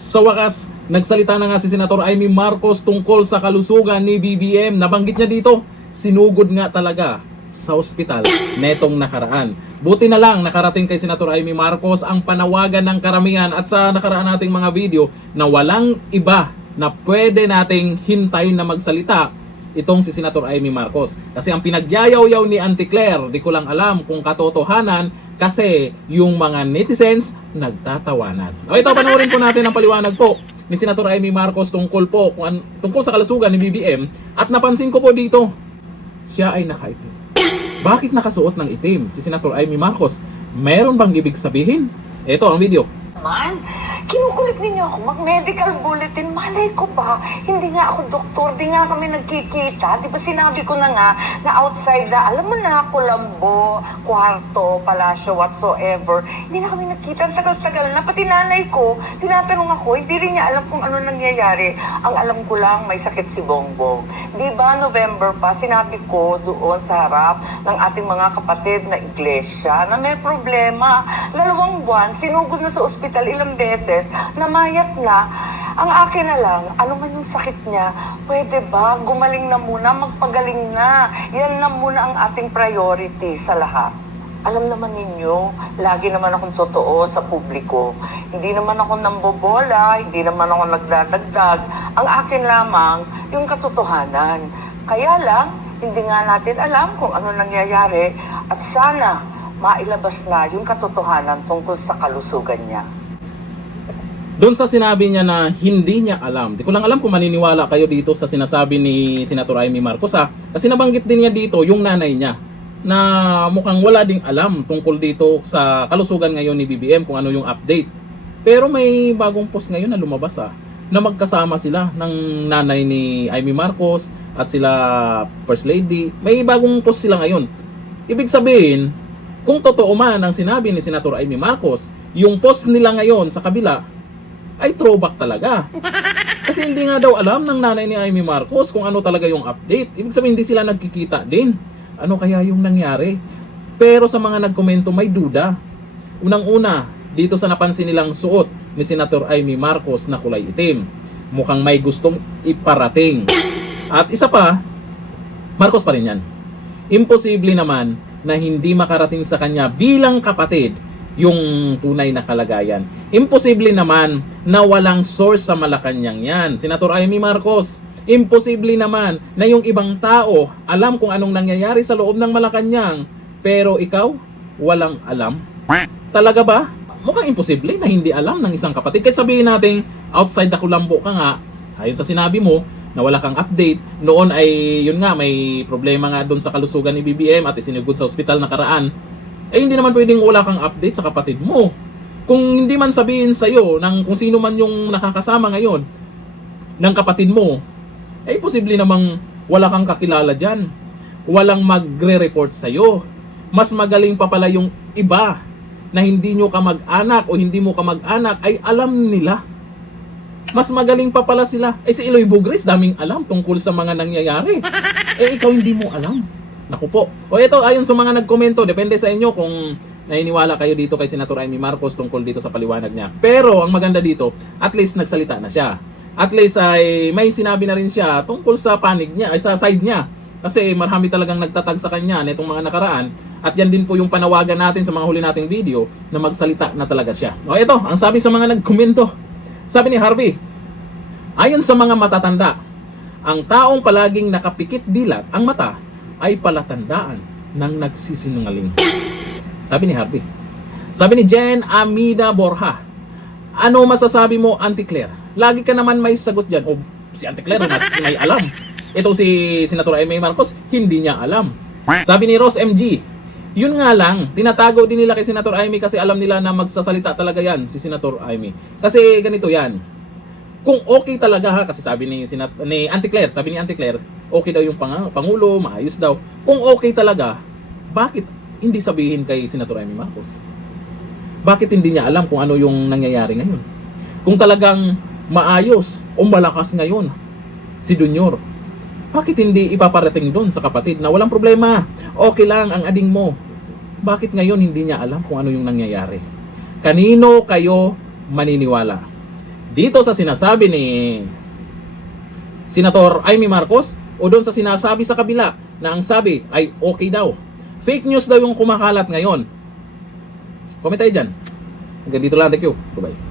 Sa wakas, nagsalita na nga si Senator Amy Marcos tungkol sa kalusugan ni BBM. Nabanggit niya dito, sinugod nga talaga sa ospital netong nakaraan. Buti na lang nakarating kay Senator Amy Marcos ang panawagan ng karamihan at sa nakaraan nating mga video na walang iba na pwede nating hintayin na magsalita itong si Senator Amy Marcos. Kasi ang pinagyayaw-yaw ni Auntie Claire, di ko lang alam kung katotohanan kasi yung mga netizens nagtatawanan. O ito, panoorin po natin ang paliwanag po ni Senator Amy Marcos tungkol po tungkol sa kalusugan ni BBM at napansin ko po dito, siya ay nakaitim. Bakit nakasuot ng itim si Senator Amy Marcos? Meron bang ibig sabihin? Ito ang video. Man, kinukulit ninyo ako mag-medical bulletin. Malay ko ba? Hindi nga ako doktor, di nga kami nagkikita. Di ba sinabi ko na nga na outside na, alam mo na, Colombo, Kwarto, Palasyo, whatsoever. Hindi na kami nagkita. Ang tagal-tagal na. Pati nanay ko, tinatanong ako, hindi rin niya alam kung ano nangyayari. Ang alam ko lang, may sakit si Bongbong. Di ba, November pa, sinabi ko doon sa harap ng ating mga kapatid na iglesia na may problema. 2 buwan, sinugod na sa ospital ilang beses, namayat na. Ang akin na lang, ano man yung sakit niya, pwede ba gumaling na muna, magpagaling na. Yan na muna ang ating priority sa lahat. Alam naman ninyo, lagi naman akong totoo sa publiko. Hindi naman ako nambobola, hindi naman ako nagdadagdag. Ang akin lamang, yung katotohanan. Kaya lang, hindi nga natin alam kung ano nangyayari at sana mailabas na yung katotohanan tungkol sa kalusugan niya. Doon sa sinabi niya na hindi niya alam. Di ko lang alam kung maniniwala kayo dito sa sinasabi ni Senator Amy Marcos Kasi nabanggit din niya dito yung nanay niya na mukhang wala ding alam tungkol dito sa kalusugan ngayon ni BBM kung ano yung update. Pero may bagong post ngayon na lumabas na magkasama sila ng nanay ni Amy Marcos at sila First Lady. May bagong post sila ngayon. Ibig sabihin, kung totoo man ang sinabi ni Senator Amy Marcos, yung post nila ngayon sa kabila ay throwback talaga. Kasi hindi nga daw alam ng nanay ni Amy Marcos kung ano talaga yung update. Ibig sabihin hindi sila nagkikita din. Ano kaya yung nangyari? Pero sa mga nagkomento may duda. Unang-una, dito sa napansin nilang suot ni Senator Amy Marcos na kulay itim. Mukhang may gustong iparating. At isa pa, Marcos pa rin yan. Imposible naman na hindi makarating sa kanya bilang kapatid yung tunay na kalagayan. Imposible naman na walang source sa Malacanang yan. Senator Amy Marcos, imposible naman na yung ibang tao alam kung anong nangyayari sa loob ng Malacanang, pero ikaw, walang alam. Talaga ba? Mukhang imposible na hindi alam ng isang kapatid. Kahit sabihin natin, outside the Colombo ka nga, ayon sa sinabi mo, na wala kang update. Noon ay, yun nga, may problema nga doon sa kalusugan ni BBM at isinugod sa ospital nakaraan. Eh hindi naman pwedeng wala kang update sa kapatid mo. Kung hindi man sabihin sa'yo ng kung sino man yung nakakasama ngayon ng kapatid mo, eh posible namang wala kang kakilala dyan. Walang magre-report sa'yo. Mas magaling pa pala yung iba na hindi nyo kamag-anak o hindi mo kamag-anak ay alam nila. Mas magaling pa pala sila. Eh si Eloy Bugres, daming alam tungkol sa mga nangyayari. Eh ikaw hindi mo alam. Naku po. O ito, ayon sa mga nagkomento, depende sa inyo kung naniniwala kayo dito kay Senator Amy Marcos tungkol dito sa paliwanag niya. Pero ang maganda dito, at least nagsalita na siya. At least ay may sinabi na rin siya tungkol sa panig niya, ay sa side niya. Kasi marami talagang nagtatag sa kanya nitong mga nakaraan. At yan din po yung panawagan natin sa mga huli nating video na magsalita na talaga siya. O ito, ang sabi sa mga nagkomento. Sabi ni Harvey, ayon sa mga matatanda, ang taong palaging nakapikit dilat ang mata ay palatandaan ng nagsisinungaling. Sabi ni Harvey. Sabi ni Jen Amida Borja, ano masasabi mo, Auntie Claire? Lagi ka naman may sagot dyan. O si Auntie Claire mas may alam. Ito si Senator Amy Marcos, hindi niya alam. Sabi ni Ross MG, yun nga lang, tinatago din nila kay Senator Amy kasi alam nila na magsasalita talaga yan si Senator Amy. Kasi ganito yan. Kung okay talaga kasi sabi ni Auntie Claire, sabi ni Auntie Claire, okay daw yung Pangulo, maayos daw. Kung okay talaga, bakit hindi sabihin kay Senator Amy Marcos? Bakit hindi niya alam kung ano yung nangyayari ngayon? Kung talagang maayos o malakas ngayon si Junior, bakit hindi ipaparating doon sa kapatid na walang problema, okay lang ang ading mo? Bakit ngayon hindi niya alam kung ano yung nangyayari? Kanino kayo maniniwala? Dito sa sinasabi ni Senator Amy Marcos o doon sa sinasabi sa kabila na ang sabi ay okay daw. Fake news daw yung kumakalat ngayon. Comment tayo dyan. Hanggang dito lang. Thank you. Bye-bye.